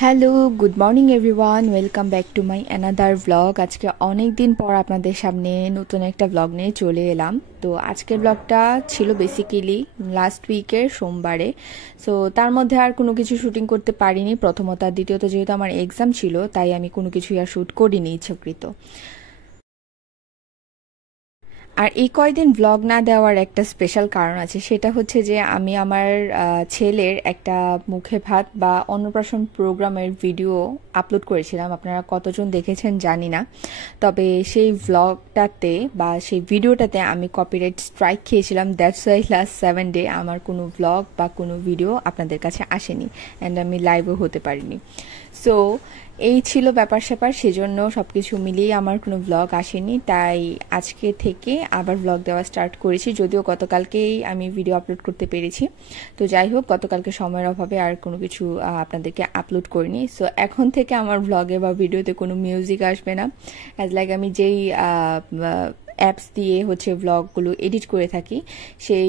Hello, good morning everyone, welcome back to my another vlog. আজকে অনেক দিন পর আপনাদের সামনে নতুন একটা ভ্লগ নিয়ে চলে এলাম। তো আজকের ভ্লগটা ছিল বেসিক্যালি লাস্ট উইকের সোমবারে। সো তার মধ্যে আর কোনো কিছু শুটিং করতে পারিনি, প্রথমত। আর দ্বিতীয়ত, যেহেতু আমার এক্সাম ছিল, তাই আমি কোনো কিছুই আর শ্যুট করিনি ইচ্ছাকৃত। আর এই কয়দিন ব্লগ না দেওয়ার একটা স্পেশাল কারণ আছে, সেটা হচ্ছে যে আমি আমার ছেলের একটা মুখে ভাত বা অন্নপ্রাশন প্রোগ্রামের ভিডিও আপলোড করেছিলাম। আপনারা কতজন দেখেছেন জানি না, তবে সেই ভ্লগটাতে বা সেই ভিডিওটাতে আমি কপিরাইট স্ট্রাইক খেয়েছিলাম। দ্যাটস ওয়াই লাস্ট 7 ডে আমার কোনো ভ্লগ বা কোনো ভিডিও আপনাদের কাছে আসেনি, অ্যান্ড আমি লাইভও হতে পারিনি। সো এই ছিল ব্যাপার স্যাপার, সেজন্য সব কিছু মিলিয়ে আমার কোনো ভ্লগ আসেনি। তাই আজকে থেকে আবার ভ্লগ দেওয়া স্টার্ট করেছি, যদিও গতকালকেই আমি ভিডিও আপলোড করতে পেরেছি। তো যাই হোক, গতকালকে সময়ের অভাবে আর কোনো কিছু আপনাদেরকে আপলোড করিনি। সো এখন থেকে আমার ভ্লগে বা ভিডিওতে কোনো মিউজিক আসবে না। অ্যাজ লাইক আমি যেই অ্যাপস দিয়ে হচ্ছে ভ্লগগুলো এডিট করে থাকি, সেই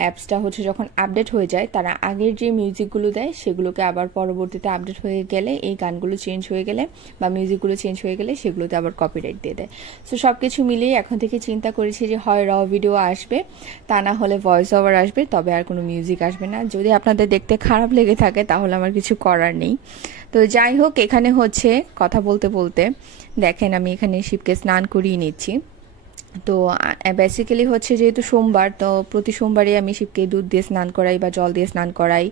অ্যাপসটা হচ্ছে যখন আপডেট হয়ে যায়, তারা আগের যে মিউজিকগুলো দেয় সেগুলোকে আবার পরবর্তীতে আপডেট হয়ে গেলে, এই গানগুলো চেঞ্জ হয়ে গেলে বা মিউজিকগুলো চেঞ্জ হয়ে গেলে, সেগুলোতে আবার কপিরাইট দিয়ে দেয়। সো সব কিছু মিলিয়ে এখন থেকে চিন্তা করেছি যে হয় র ভিডিও আসবে, তা না হলে ভয়েস ওভার আসবে, তবে আর কোনো মিউজিক আসবে না। যদি আপনাদের দেখতে খারাপ লেগে থাকে তাহলে আমার কিছু করার নেই। তো যাই হোক, এখানে হচ্ছে কথা বলতে বলতে দেখেন আমি এখানে শিবকে স্নান করিয়ে নিচ্ছি। তো বেসিক্যালি হচ্ছে যেহেতু সোমবার, তো প্রতি সোমবারে আমি শিবকে দুধ দিয়ে স্নান করাই বা জল দিয়ে স্নান করাই।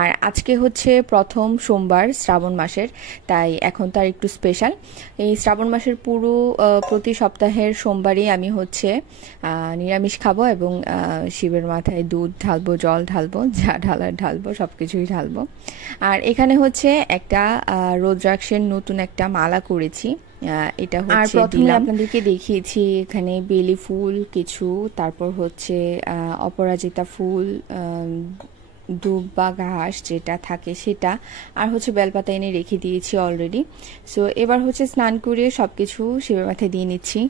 আর আজকে হচ্ছে প্রথম সোমবার শ্রাবণ মাসের, তাই এখন তার একটু স্পেশাল। এই শ্রাবণ মাসের পুরো প্রতি সপ্তাহের সোমবারই আমি হচ্ছে নিরামিষ খাবো এবং শিবের মাথায় দুধ ঢালবো, জল ঢালবো, যা ঢালার ঢালবো, সব কিছুই ঢালবো। আর এখানে হচ্ছে একটা রুদ্রাক্ষের নতুন একটা মালা করেছি। এটা হচ্ছে, আর প্রথমে আপনাদেরকে দেখিয়েছি এখানে বেলি ফুল কিছু, তারপর হচ্ছে অপরাজিতা ফুল, দুব বা ঘাস যেটা থাকে সেটা, আর হচ্ছে বেলপাতা এনে রেখে দিয়েছি অলরেডি। সো এবার হচ্ছে স্নান করে সবকিছু শিবের মাথায় দিয়ে নিচ্ছি।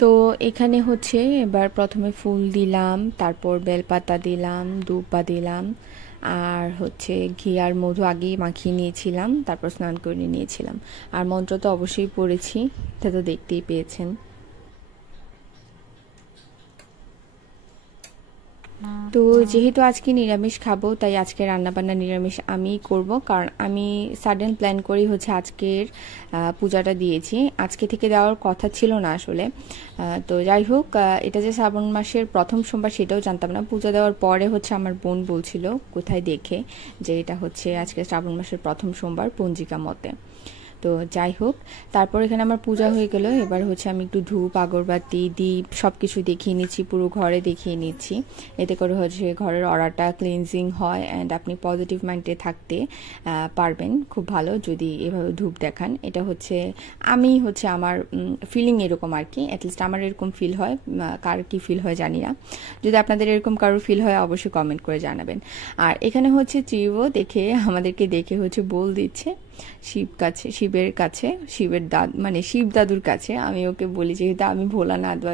তো এখানে হচ্ছে এবার প্রথমে ফুল দিলাম, তারপর বেলপাতা দিলাম, দুব্বা দিলাম, আর হচ্ছে ঘি আর মধু আগেই মাখিয়ে নিয়েছিলাম, তারপর স্নান করে নিয়েছিলাম। আর মন্ত্র তো অবশ্যই পড়েছি, এটা তো দেখতেই পেয়েছেন। তো যেহেতু আজকে নিরামিষ খাবো, তাই আজকে রান্নাবান্না নিরামিষ আমিই করব, কারণ আমি সাডেন প্ল্যান করেই হচ্ছে আজকের পূজাটা দিয়েছি। আজকে থেকে দেওয়ার কথা ছিল না আসলে। তো যাই হোক, এটা যে শ্রাবণ মাসের প্রথম সোমবার সেটাও জানতাম না। পূজা দেওয়ার পরে হচ্ছে আমার বোন বলছিল কোথায় দেখে যে এটা হচ্ছে আজকে শ্রাবণ মাসের প্রথম সোমবার পঞ্জিকা মতে। তো যাই হোক, তারপর এখানে আমার পূজা হয়ে গেল। এবার হচ্ছে আমি একটু ধূপ, আগরবাতি, দীপ সব কিছু দেখিয়ে নিচ্ছি, পুরো ঘরে দেখিয়ে নিচ্ছি। এতে করে হচ্ছে ঘরের অরাটা ক্লিনজিং হয়, অ্যান্ড আপনি পজিটিভ মাইন্ডে থাকতে পারবেন খুব ভালো যদি এভাবে ধূপ দেখান। এটা হচ্ছে আমি হচ্ছে আমার ফিলিং এরকম আর কি, অ্যাটলিস্ট আমার এরকম ফিল হয়। কার কি ফিল হয় জানি না, যদি আপনাদের এরকম কারোর ফিল হয় অবশ্যই কমেন্ট করে জানাবেন। আর এখানে হচ্ছে চিও দেখে আমাদেরকে দেখে হচ্ছে বল দিচ্ছে শিবের কাছে, শিবের মানে শিব দাদুর কাছে। আমি ওকে বলি, যেহেতু আমি ভোলানাথ বা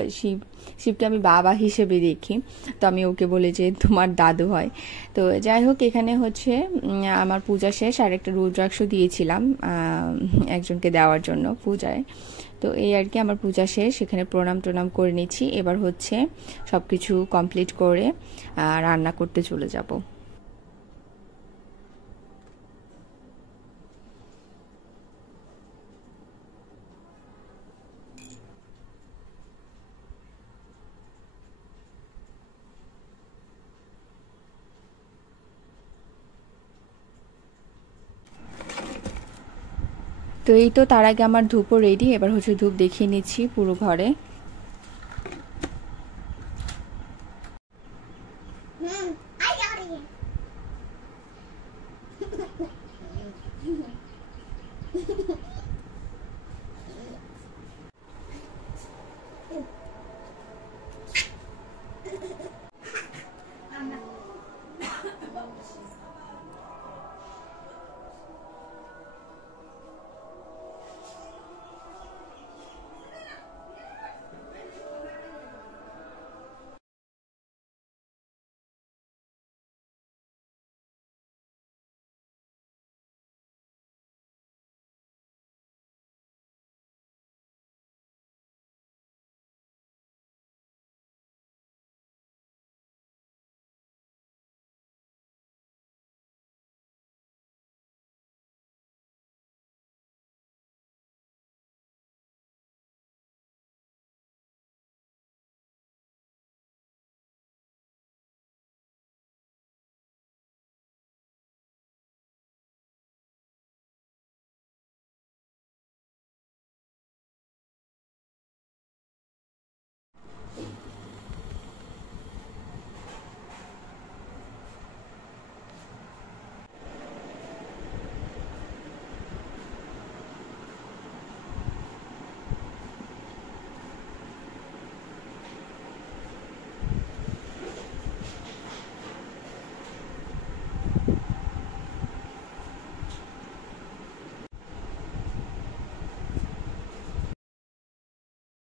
শিবকে আমি বাবা হিসেবে দেখি, তো আমি ওকে বলি যে তোমার দাদু হয়। তো যাই হোক, এখানে হচ্ছে আমার পূজা শেষ, আর একটা রুদ্রাক্ষ দিয়েছিলাম একজনকে দেওয়ার জন্য পূজায়। তো এই আর কি, আমার পূজা শেষ, এখানে প্রণাম টনাম করে নিচ্ছি। এবার হচ্ছে সব কিছু কমপ্লিট করে রান্না করতে চলে যাব। তো এই তো, তার আগে আমার ধূপও রেডি। এবার হচ্ছে ধূপ দেখিয়ে নিচ্ছি পুরো ঘরে।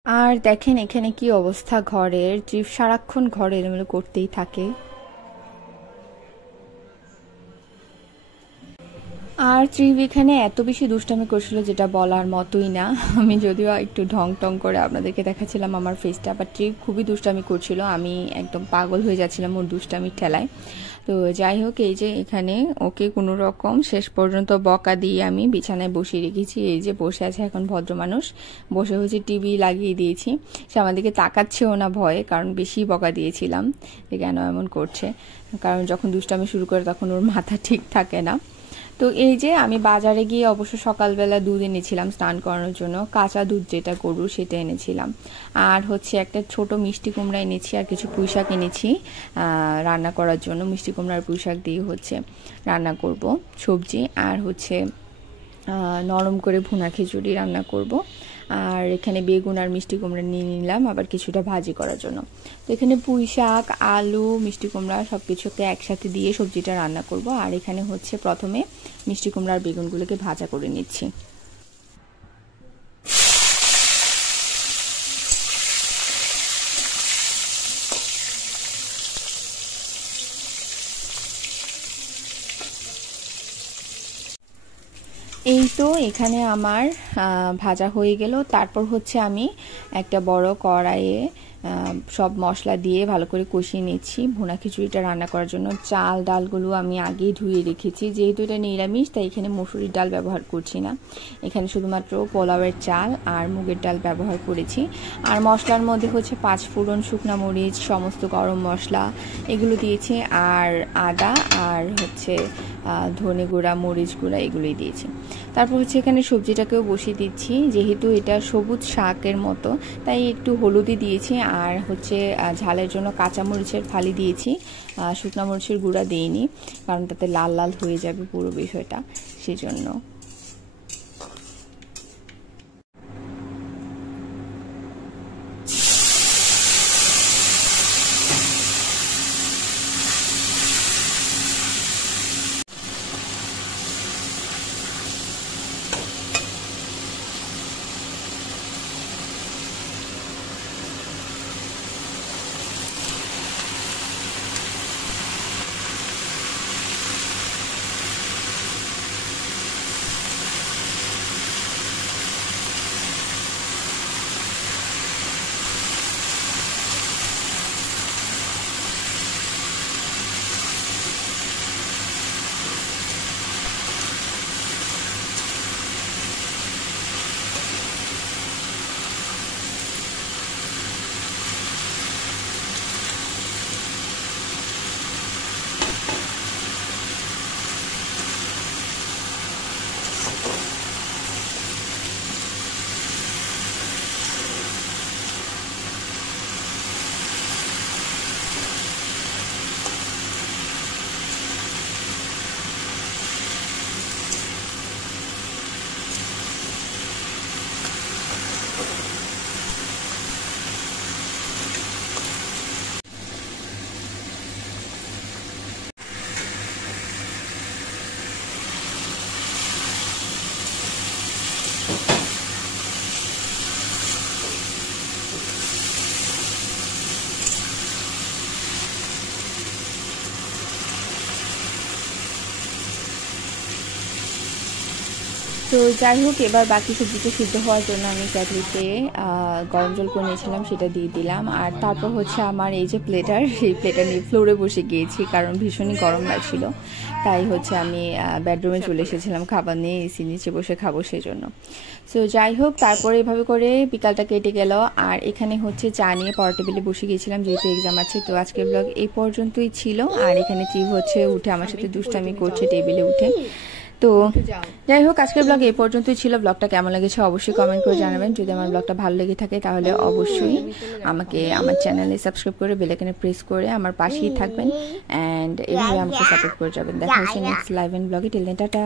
আর দেখেন এখানে কি অবস্থা ঘরের, ট্রিপ সারাক্ষণ ঘরে এলোমেলো করতেই থাকে। আর ত্রিভ এখানে এত বেশি দুষ্টামি করছিল যেটা বলার মতোই না। আমি যদিও একটু ঢং টং করে আপনাদেরকে দেখাচ্ছিলাম আমার ফেসটা, বাট ত্রিভ খুবই দুষ্টামি করছিল, আমি একদম পাগল হয়ে যাচ্ছিলাম ওর দুষ্টামির ঠেলায়। তো যাই হোক, এই যে এখানে ওকে কোনো রকম শেষ পর্যন্ত বকা দিয়ে আমি বিছানায় বসিয়ে রেখেছি। এই যে বসে আছে এখন ভদ্র মানুষ, বসে হচ্ছে টিভি লাগিয়ে দিয়েছি। সে আমাদেরকে তাকাচ্ছেও না ভয়ে, কারণ বেশি বকা দিয়েছিলাম যে কেন এমন করছে। কারণ যখন দুষ্টামি শুরু করে তখন ওর মাথা ঠিক থাকে না। তো এই যে আমি বাজারে গিয়ে অবশ্য সকালবেলা দুধ এনেছিলাম স্নান করানোর জন্য, কাঁচা দুধ যেটা গরু সেটা এনেছিলাম। আর হচ্ছে একটা ছোট মিষ্টি কুমড়া এনেছি, আর কিছু পুঁই শাক এনেছি রান্না করার জন্য। মিষ্টি কুমড়ার পুঁই শাক দিয়ে হচ্ছে রান্না করব সবজি, আর হচ্ছে নরম করে ভুনা খিচুড়ি রান্না করব। আর এখানে বেগুন আর মিষ্টি কুমড়া নিয়ে নিলাম আবার কিছুটা ভাজি করার জন্য। তো এখানে পুঁই শাক, আলু, মিষ্টি কুমড়া সব কিছুকে একসাথে দিয়ে সবজিটা রান্না করব। আর এখানে হচ্ছে প্রথমে মিষ্টি কুমড়া আর বেগুনগুলোকে ভাজা করে নিচ্ছি। এই তো এখানে আমার ভাজা হয়ে গেল। তারপর হচ্ছে আমি একটা বড় কড়াইয়ে সব মশলা দিয়ে ভালো করে কষিয়ে নিচ্ছি ভুনা খিচুড়িটা রান্না করার জন্য। চাল ডালগুলো আমি আগেই ধুয়ে রেখেছি, যেহেতু এটা নিরামিষ তাই এখানে মসুরির ডাল ব্যবহার করছি না, এখানে শুধুমাত্র পোলাওয়ের চাল আর মুগের ডাল ব্যবহার করেছি। আর মশলার মধ্যে হচ্ছে 5 ফোড়ন, শুকনা মরিচ, সমস্ত গরম মশলা এগুলো দিয়েছি, আর আদা আর হচ্ছে ধনে গুঁড়া, মরিচ গুঁড়া এগুলোই দিয়েছি। তারপর হচ্ছে এখানে সবজিটাকেও বসিয়ে দিচ্ছি, যেহেতু এটা সবুজ শাকের মতো তাই একটু হলুদি দিয়েছি, আর হচ্ছে ঝালের জন্য কাঁচামরিচের ফালি দিয়েছি, শুকনা মরিচের গুঁড়া দিইনি কারণ তাতে লাল লাল হয়ে যাবে পুরো বিষয়টা, সেজন্য। তো যাই হোক, এবার বাকি সবজিটা সিদ্ধ হওয়ার জন্য আমি কেটলিতে গরম জল করে নিয়েছিলাম, সেটা দিয়ে দিলাম। আর তারপর হচ্ছে আমার এই যে প্লেটার, সেই প্লেটার নিয়ে ফ্লোরে বসে গিয়েছি কারণ ভীষণই গরম লাগছিল, তাই হচ্ছে আমি বেডরুমে চলে এসেছিলাম খাবার নিয়ে, এসি নিচে বসে খাবো সেজন্য। সো যাই হোক, তারপরে এভাবে করে বিকালটা কেটে গেল। আর এখানে হচ্ছে চা নিয়ে পড়া টেবিলে বসে গিয়েছিলাম যেহেতু এক্সাম আছে। তো আজকের ব্লগ এই পর্যন্তই ছিল। আর এখানে চিভ হচ্ছে উঠে আমার সাথে দুষ্টামি করছে টেবিলে উঠে। তো যাই হোক, আজকের ব্লগ এই পর্যন্তই ছিল। ব্লগটা কেমন লেগেছে অবশ্যই কমেন্ট করে জানাবেন। যদি আমার ব্লগটা ভালো লেগে থাকে তাহলে অবশ্যই আমাকে আমার চ্যানেলে সাবস্ক্রাইব করে বেল আইকনে প্রেস করে আমার পাশেই থাকবেন, অ্যান্ড এভাবে আমাকে সাপোর্ট করে যাবেন। দেখা হচ্ছে নেক্সট লাইভ এন্ড ব্লগে। Till then tata.